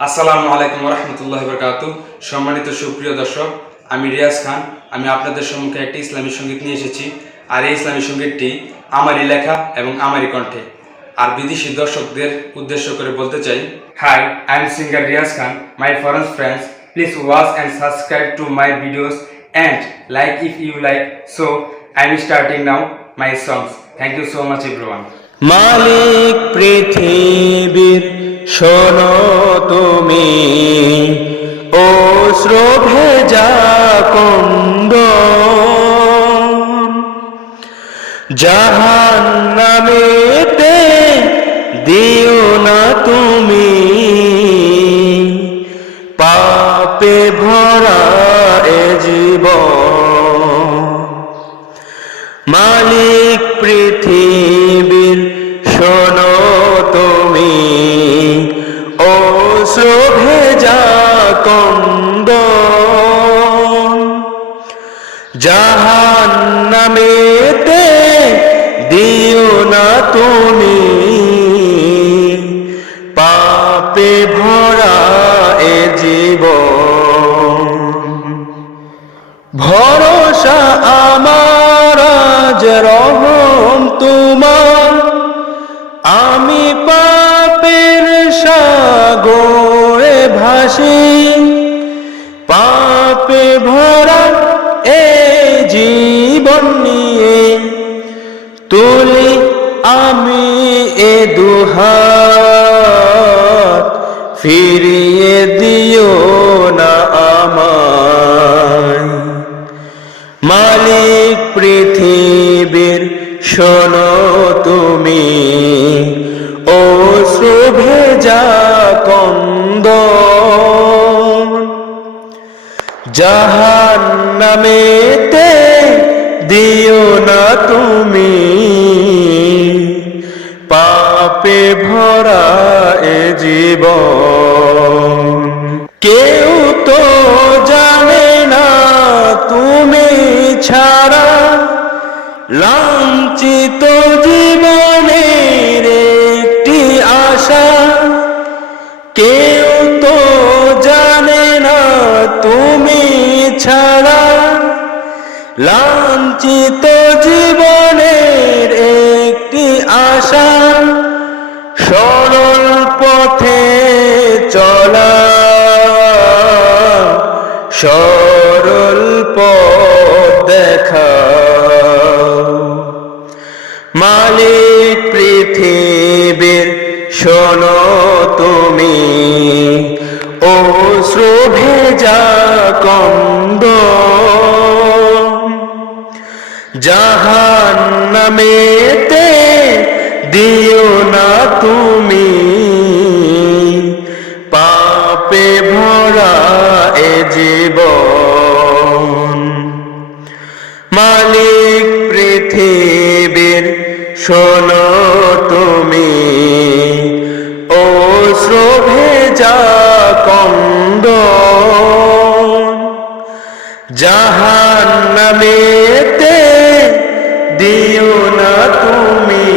আসসালামু আলাইকুম রহমতুল্লাহ বরকাত সম্মানিত সুপ্রিয় দর্শক, আমি রিয়াজ খান। আমি আপনাদের সম্মুখে একটি ইসলামী সংগীত নিয়ে এসেছি। আর এই ইসলামী সঙ্গীতটি আমারই লেখা এবং আমারই কণ্ঠে। আর বিদেশি দর্শকদের উদ্দেশ্য করে বলতে চাই, hi, I am singer Riyaz Khan, my foreign friends, please watch and subscribe to my videos and like if you like. So, I am starting now my songs. Thank you so much everyone. মালিক পৃথিবীর শোনো। তুমি। ও ভেজা কন্দ জাহান নামেতে দিও না তুমি। পাপে ভরা এ জীবন ভেজা কন্দ জাহান নামেতে দিও না তুমি। পাপে ভরা এ জীবন। ভরসা আমার রহম তোমার। আমি ভাসি পাপে ভরা এ জীবন নিয়ে তুলি আমি এ দুহাত। ফিরিয়ে দিও না আমায়। মালিক পৃথিবীর শোনো তুমি। ও ভেজা কন্দ জাহান নামেতে দিও না তুমি। পাপে ভরা এ জীবন। কেউ তো জানে না তুমি ছাড়া লাঞ্ছিত জীবনের একটি আশা। কেউ লাঞ্ছিত জীবনের একটি আশা সরল পথে চলা, সরল পথ দেখা। মালিক পৃথিবীর শোনো তুমি, ও ভেজা কন্দ জাহান নামেতে দিও না তুমি। পাপে ভরা এ জীবন। মালিক পৃথিবীর শোনো তুমি। ও ভেজা কন্দ জাহান নামেতে দিও না তুমি।